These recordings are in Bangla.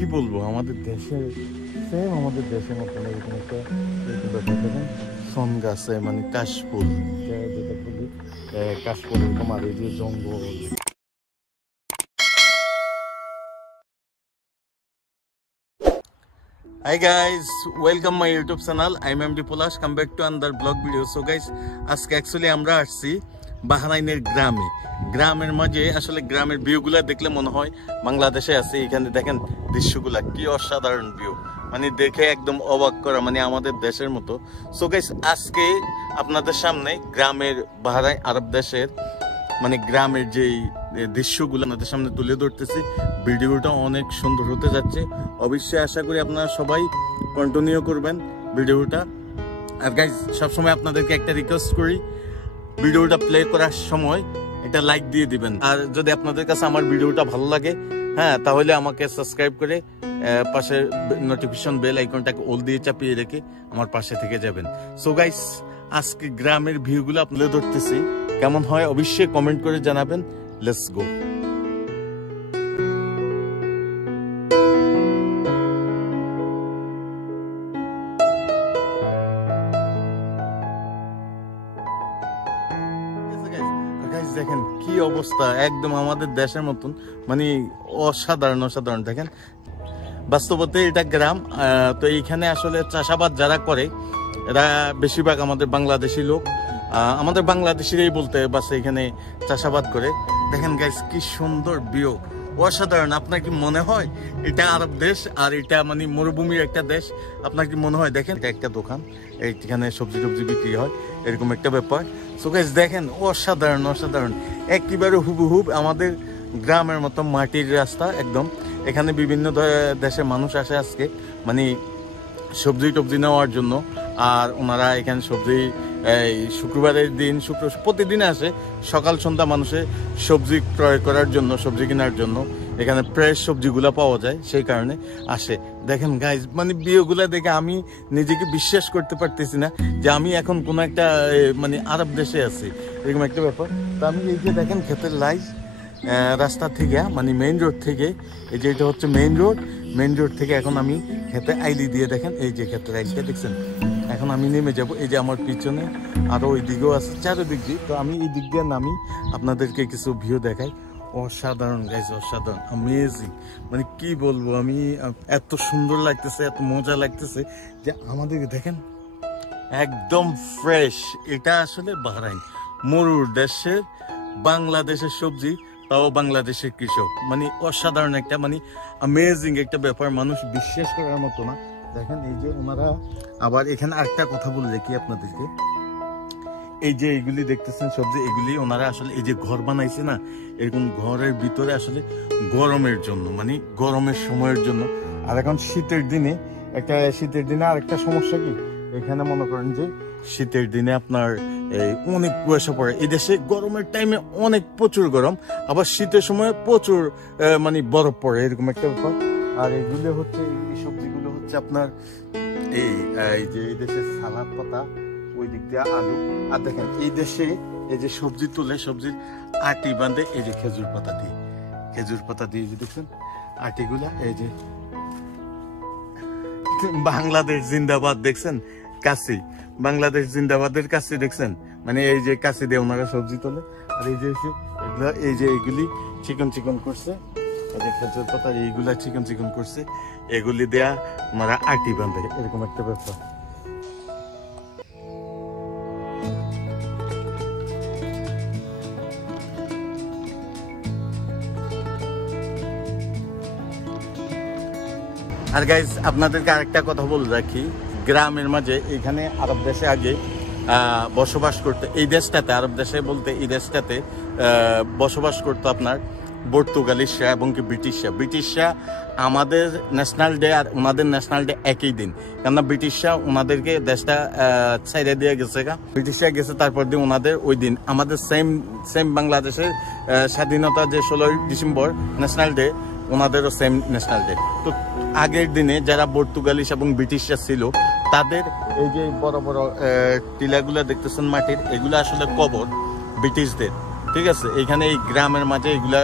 কি বলবো, আমাদের দেশের সেম আমাদের দেশের মতন এরকম একটা দেখেন সন গাছে মানে কাশফুল, যেটা বলি কাশফুল এরকম, আর এই যে জঙ্গল। Hi guys, welcome my YouTube channel. I'm MD Polash. Come back to another vlog video. So guys, আজকে অ্যাকচুয়ালি আমরা আসছি বাহরাইনের গ্রামে। গ্রামের মাঝে আসলে গ্রামের ভিউগুলা দেখলে মনে হয় বাংলাদেশে আছে। এখানে দেখেন দৃশ্যগুলা কি অসাধারণ ভিউ, মানে দেখে একদম অবাক করা, মানে আমাদের দেশের মতো। সো গাইস, আজকে আপনাদের সামনে গ্রামের বাহরাইন আরব দেশের মানে গ্রামের যেই দৃশ্যগুলো আপনাদের সামনে তুলে ধরতেছি। ভিডিওটা অনেক সুন্দর হতে যাচ্ছে, অবশ্যই আশা করি আপনারা সবাই কন্টিনিউ করবেন ভিডিওটা। আর গাইজ, সবসময় আপনাদেরকে একটা রিকোয়েস্ট করি, ভিডিওটা প্লে করার সময় একটা লাইক দিয়ে দিবেন। আর যদি আপনাদের কাছে আমার ভিডিওটা ভালো লাগে, হ্যাঁ, তাহলে আমাকে সাবস্ক্রাইব করে পাশে নোটিফিকেশন বেল আইকনটাকে অল দিয়ে চাপিয়ে রেখে আমার পাশে থেকে যাবেন। সো গাইজ, আজকে গ্রামের ভিউগুলো আপনাদের ধরতেছি, কেমন হয় অবশ্যই কমেন্ট করে জানাবেন। Let's go. দেখেন কি অবস্থা, একদম আমাদের দেশের মতন, মানে অসাধারণ অসাধারণ। দেখেন বাস্তবতে এটা গ্রাম, তো এইখানে আসলে চাষাবাদ যারা করে এরা বেশিরভাগ আমাদের বাংলাদেশি লোক, আমাদের বাংলাদেশিরাই বলতে বাস এখানে চাষাবাদ করে। দেখেন গাইস কি সুন্দর ভিউ, অসাধারণ। আপনার কি মনে হয় এটা আরব দেশ আর এটা মানে মরুভূমির একটা দেশ? আপনার কি মনে হয়? দেখেন এটা একটা দোকান, এইখানে সবজি টবজি বিক্রি হয়, এরকম একটা ব্যাপার। সো গাইস দেখেন অসাধারণ অসাধারণ, একেবারে হুবহুব আমাদের গ্রামের মতো মাটির রাস্তা একদম। এখানে বিভিন্ন দেশের মানুষ আসে আজকে মানে সবজি টবজি নেওয়ার জন্য। আর ওনারা এখানে সবজি এই শুক্রবারের দিন প্রতিদিন আসে সকাল সন্ধ্যা মানুষের সবজি ক্রয় করার জন্য, সবজি কেনার জন্য। এখানে ফ্রেশ সবজিগুলা পাওয়া যায়, সেই কারণে আসে। দেখেন গাইজ, মানে ভিউগুলা দেখে আমি নিজেকে বিশ্বাস করতে পারতেছি না যে আমি এখন কোনো একটা মানে আরব দেশে আছি, এরকম একটা ব্যাপার। তো আমি এই যে দেখেন ক্ষেতের লাইজ রাস্তা থেকে মানে মেইন রোড থেকে, এই যে এটা হচ্ছে মেইন রোড থেকে এখন আমি ক্ষেতে আইলি দিয়ে, দেখেন এই যে ক্ষেতের আইলিটা দেখছেন। এখন আমি নেমে যাব, এই যে আমার পিছনে আরো ওই দিকেও আছে, চারিদিক দিয়ে। তো আমি এই দিক দিয়ে নামি আপনাদেরকে কিছু ভিউ দেখাই। অসাধারণ গাইজ, অসাধারণ, অ্যামেজিং, মানে কি বলবো আমি, এত সুন্দর লাগতেছে, এত মজা লাগতেছে যে আমাদেরকে দেখেন একদম ফ্রেশ। এটা আসলে বাহরাইন মরুর দেশের বাংলাদেশের সবজি, তাও বাংলাদেশের কৃষক, মানে অসাধারণ একটা মানে অ্যামেজিং একটা ব্যাপার, মানুষ বিশ্বাস করার মতো না। দেখেন এই যে ওনারা আবার এখানে আরেকটা কথা বলে কি আপনাদেরকে, এই যে এইগুলি দেখতেছেন সবজি, এগুলি ওনারা আসলে এই যে ঘর বানাইছে না, এরকম ঘরের ভিতরে আসলে গরমের জন্য, মানে গরমের সময়ের জন্য। আর এখন শীতের দিনে আরেকটা সমস্যা কি, এখানে মনে করেন যে শীতের দিনে আপনার অনেক কুয়াশা পড়ে। এই দেশে গরমের টাইমে অনেক প্রচুর গরম, আবার শীতের সময় প্রচুর মানে বরফ পড়ে, এরকম একটা ব্যাপার। আর এগুলো হচ্ছে, এই সবজিগুলো হচ্ছে আপনার এই যে এই দেশের সালাদ পাতা, ওই দিক দিয়ে আলু। আর দেখেন এই দেশে এই যে সবজি তুলে, সবজির আটি বাঁধে এই যে খেজুর পাতা দিয়ে যে দেখছেন আটিগুলা। এই যে বাংলাদেশ জিন্দাবাদ দেখছেন, কাশি, বাংলাদেশ জিন্দাবাদের কাশি দেখছেন, মানে এই যে কাশি দিয়ে ওনারা সবজি তোলে। আর এই যে এগুলা, এই যে এইগুলি চিকন করছে, এই যে খেজুর পাতা এইগুলা চিকন করছে, এগুলি দেয়া ওনারা আটি বাঁধে, এরকম একটা ব্যাপার। আর গাইজ, আপনাদেরকে আরেকটা কথা বলে রাখি, গ্রামের মাঝে এখানে আরব দেশে আগে বসবাস করতে, এই দেশটাতে আরব দেশে বলতে এই দেশটাতে বসবাস করতো আপনার পর্তুগালিশরা এবং কি ব্রিটিশরা। আমাদের ন্যাশনাল ডে আর ওনাদের ন্যাশনাল ডে একই দিন, কেননা ব্রিটিশরা ওনাদেরকে দেশটা ছাইড়ে দিয়ে গেছে, ব্রিটিশরা গেছে, তারপর দিয়ে ওনাদের ওই দিন আমাদের সেম বাংলাদেশের স্বাধীনতা যে 16ই ডিসেম্বর ন্যাশনাল ডে, ওনাদেরও সেম ন্যাশনাল ডে। তো আগের দিনে যারা পর্তুগালিশ এবং ব্রিটিশরা ছিল, তাদের এই যে বড় বড় টিলাগুলা দেখতেছেন মাটির, এগুলো আসলে কবর ব্রিটিশদের, ঠিক আছে। এইখানে এই গ্রামের মাঝে এগুলা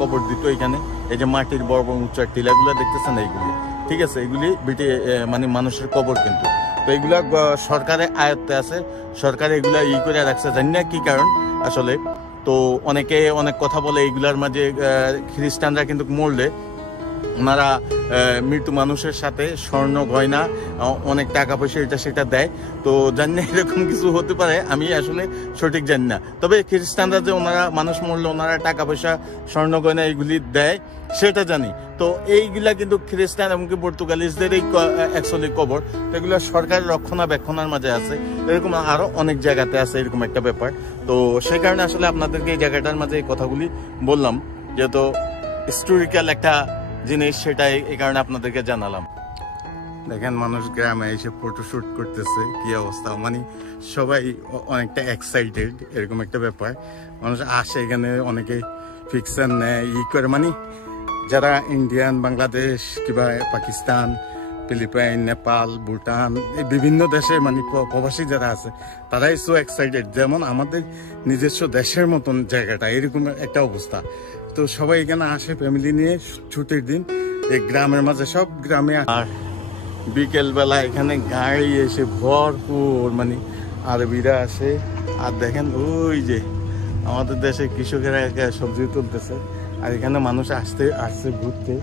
কবর দিত, এখানে এই যে মাটির বড় বড় উঁচার টিলাগুলো দেখতেছেন এইগুলি, ঠিক আছে, এগুলি মানে মানুষের কবর কিন্তু। তো এগুলা সরকারের আয়ত্তে আছে, সরকার এগুলা করে রাখছে, জানি না কি কারণ আসলে। তো অনেকে অনেক কথা বলে এইগুলার মাঝে খ্রিস্টানরা কিন্তু মরলে ওনারা মৃত্যু মানুষের সাথে স্বর্ণ গয়না অনেক টাকা পয়সা এটা সেটা দেয়। তো জানি না এরকম কিছু হতে পারে, আমি আসলে সঠিক জানি না। তবে খ্রিস্টানরা যে ওনারা মানুষ মরলে ওনারা টাকা পয়সা স্বর্ণ গয়না এইগুলি দেয় সেটা জানি। তো এইগুলা কিন্তু খ্রিস্টান এমনকি পর্তুগালিজদের এই অ্যাকচুয়ালি কবর, এগুলো সরকারের রক্ষণাবেক্ষণের মাঝে আছে। এরকম আরো অনেক জায়গাতে আছে এরকম একটা ব্যাপার। তো সেই কারণে আসলে আপনাদেরকে এই জায়গাটার মাঝে এই কথাগুলি বললাম, যেহেতু হিস্টোরিক্যাল একটা জিনিস, সেটাই এই কারণে আপনাদেরকে জানালাম। দেখেন মানুষ গ্রামে এসে ফটোশুট করতেছে, কি অবস্থা, মানে সবাই অনেকটা এক্সাইটেড, এরকম একটা ব্যাপার। মানুষ আসে এখানে, অনেকে ফিকশন নেয় করে, মানে যারা ইন্ডিয়ান, বাংলাদেশ কিংবা পাকিস্তান, ফিলিপাইন, নেপাল, ভুটান, এই বিভিন্ন দেশে মানে প্রবাসী যারা আছে তারাই সো এক্সাইটেড, যেমন আমাদের নিজস্ব দেশের মতন জায়গাটা, এরকম একটা অবস্থা। তো সবাই এখানে আসে ফ্যামিলি নিয়ে ছুটির দিন, এই গ্রামের মাঝে, সব গ্রামে। আর বিকেলবেলা এখানে গাড়ি এসে ভরপুর, মানে আরবিরা আসে। আর দেখেন ওই যে আমাদের দেশে কৃষকেরা সবজি তুলতেছে, আর এখানে মানুষ আসছে ঘুরতে।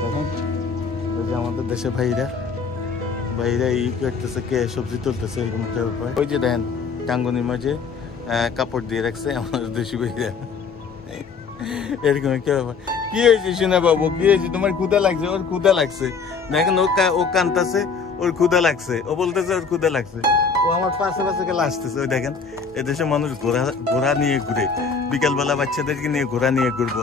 দেখেন ওই যে আমাদের দেশে ভাইরা করতেছে, কে সবজি তুলতেছে, এরকম একটা ব্যাপার। ওই যে দেখেন টাঙ্গনির মাঝে কাপড় দিয়ে রাখছে আমাদের দেশি ভাইরা, এরকম একটা ব্যাপার। কি হয়েছে সোনা বাবু, কি হয়েছে, তোমার ক্ষুধা লাগছে? ওর ক্ষুধা লাগছে, দেখেন ও কানতেছে, ওর ক্ষুধা লাগছে, ও বলতেছে ওর ক্ষুধা লাগছে, ও আমার পাশে গেলে আসতেছে। ওই দেখেন এদেশে মানুষ ঘোড়া নিয়ে ঘুরে, বিকালবেলা বাচ্চাদেরকে নিয়ে ঘোড়া নিয়ে ঘুরবো।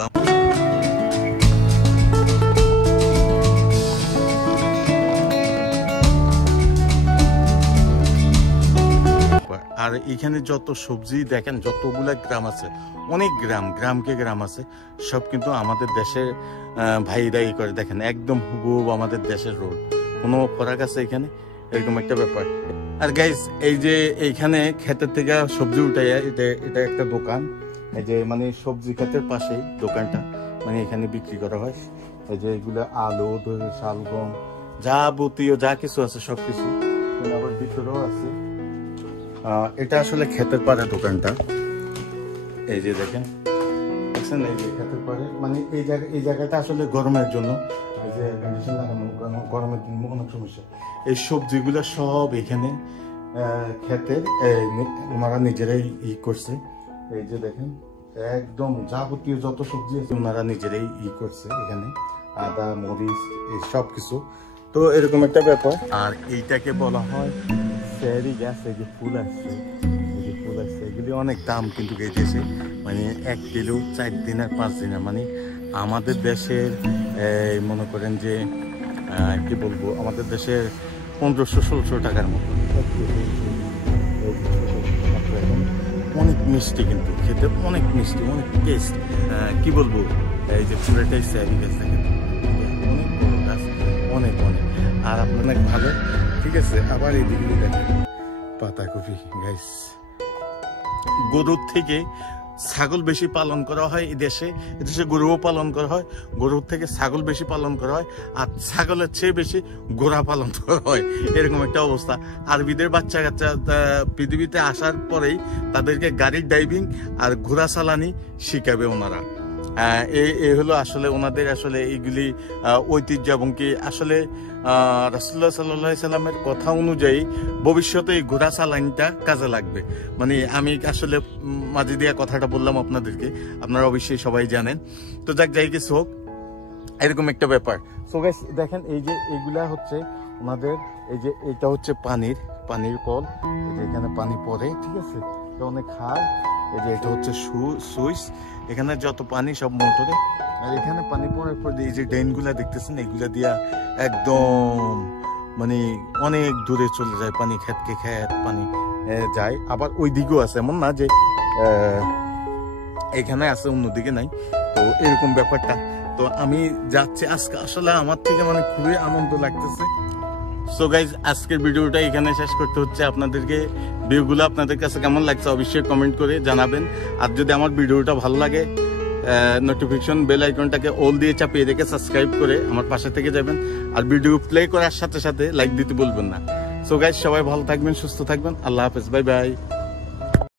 আর এখানে যত সবজি দেখেন, যতগুলা গ্রাম আছে, অনেক গ্রামকে গ্রাম আছে, সব কিন্তু আমাদের দেশের ভাইরাই করে। দেখেন একদম হুবহুব আমাদের দেশের রোড, কোনো ফরাক আছে এখানে, এরকম একটা ব্যাপার। আর গাইস এই যে এইখানে ক্ষেতের থেকে সবজি উঠাই, এটা একটা দোকান, এই যে মানে সবজি ক্ষেতের পাশেই দোকানটা, মানে এখানে বিক্রি করা হয়। এই যে এগুলো আলু, দই, শালগম, যাবতীয় যা কিছু আছে সবকিছু, আবার ভিতরেও আছে। এটা আসলে ক্ষেতের পাড়ে দোকানটা, এই যে দেখেন, এই যে ক্ষেতের পাড়ে, মানে এই জায়গাটা আসলে গরমের জন্য, এই যে কন্ডিশন লাগানো, গরমের জন্য অনেক সমস্যা। এই সবজিগুলো সব এখানে ক্ষেতের ওনারা নিজেরাই করছে। এই যে দেখেন একদম যাবতীয় যত সবজি আছে ওনারা নিজেরাই করছে এখানে, আদা, মরিচ, এই সব কিছু। তো এরকম একটা ব্যাপার। আর এইটাকে বলা হয় চেরি গাছ। এই যে ফুল আসছে, এগুলি অনেক দাম কিন্তু এই দেশে, মানে 1 কিলো 4 দিন আর 5 দিনের, মানে আমাদের দেশের মনে করেন যে কি বলবো, আমাদের দেশের 1500-1600 টাকার মতো। অনেক মিষ্টি কিন্তু খেতে, অনেক মিষ্টি, অনেক টেস্ট, কি বলবো। এই যে পুরোটাই চেরি গাছ, দেখেন অনেক বড় গাছ, অনেক। আর আপনার অনেক ভালো, ঠিক আছে। আবার এইদিকে দেখেন পাতাকপি। গাইস গরুর থেকে ছাগল বেশি পালন করা হয় এদেশে গরুও পালন করা হয়, গরুর থেকে ছাগল বেশি পালন করা হয়, আর ছাগলের চেয়ে বেশি ঘোড়া পালন করা হয়, এরকম একটা অবস্থা। আরবিদের বাচ্চা কাচ্চা পৃথিবীতে আসার পরেই তাদেরকে গাড়ির ড্রাইভিং আর ঘোড়া চালানি শিখাবে ওনারা। এই হলো আসলে ওনাদের আসলে এইগুলি ঐতিহ্য, এবং কি আসলে রাসূলুল্লাহ সাল্লাল্লাহু আলাইহি সাল্লামের কথা অনুযায়ী ভবিষ্যতে এই ঘোড়া চালানিটা কাজে লাগবে। মানে আমি আসলে মাঝে দিয়া কথাটা বললাম আপনাদেরকে, আপনারা অবশ্যই সবাই জানেন। তো যাই কিছু হোক, এরকম একটা ব্যাপার। সো গাইস দেখেন এই যে এইগুলা হচ্ছে ওনাদের, এই যে এটা হচ্ছে পানির কল, এই যে এখানে পানি পড়ে, ঠিক আছে, এটা অনেক খায়। এই যে এটা হচ্ছে সুইচ, এখানে যত পানি সব মোটরে, আর এখানে পানি পড়ার পর এই যে ড্রেনগুলা দেখতেছেন, এইগুলা দিয়া একদম মানে অনেক দূরে চলে যায় পানি, খেতকে খেত পানি যায়। আবার ওই দিকেও আছে, এমন না যে এখানে আছে অন্যদিকে নাই। তো এরকম ব্যাপারটা। তো আমি যাচ্ছি আজকে, আসলে আমার থেকে মানে খুবই আনন্দ লাগতেছে। সো গাইজ আজকের ভিডিওটা এখানে শেষ করতে হচ্ছে। আপনাদেরকে ভিউগুলো আপনাদের কাছে কেমন লাগছে অবশ্যই কমেন্ট করে জানাবেন। আর যদি আমার ভিডিওটা ভালো লাগে নোটিফিকেশন বেল আইকনটাকে অল দিয়ে চাপিয়ে রেখে সাবস্ক্রাইব করে আমার পাশে থেকে যাবেন। আর ভিডিও প্লে করার সাথে সাথে লাইক দিতে বলবেন না। সো গাইস, সবাই ভালো থাকবেন, সুস্থ থাকবেন। আল্লাহ হাফেজ, বাই বাই।